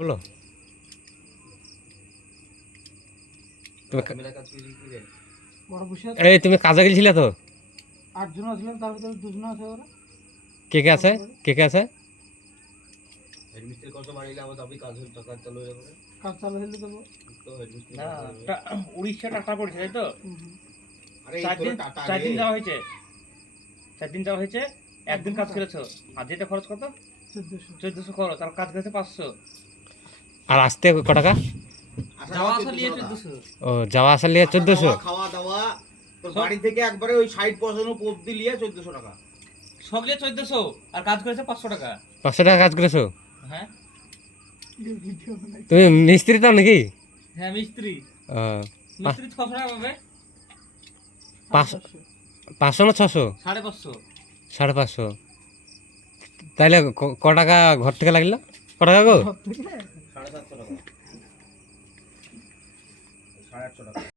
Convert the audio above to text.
বলো এই তুমি কাজে গেছিলে তো? 8 জন আসলেন, তার ভিতরে 2 জন আছে। ওরা কে কে আছে? কে কে আছে? হেডমিস্ত্রি কত বাড়িলে আবার যাবি কাজ হল টাকা চালু হয়ে যাবে। কাজ চালু হলে দেবো। তো হেডমিস্ত্রি না উড়িষ্যা টাটা পড়েছে তাই তো? আরে চার এই তোর দিন টাটা 4 দিন রে। যাওয়া হয়েছে, 4 দিন যাওয়া হয়েছে, একদিন কাজ করেছো। আর যেটা খরচ কত? 1400 খরচ, আর কাজ করেছে 500। আর আসতে ক টাকা? যাওয়া আসা নিয়ে 1400। ও যাওয়া আসা নিয়ে 1400। খাওয়া দাওয়া তোর বাড়ি থেকে একবারে ওই সাইড পছন্দ পবদি লিয়ে 1400 টাকা। সব নিয়ে 1400, আর কাজ করেছে 500 টাকা। 500 টাকা কাজ করেছো? হ্যাঁ তুমি মিস্ত্রি তো নাকি? হ্যাঁ মিস্ত্রি। ও, মিস্ত্রি 600 টাকা পাবে। 500 না 600? 550। 550। তাইলে ক টাকা ঘর থেকে লাগলো? ক টাকা গো? 750 টাকা, 850 টাকা।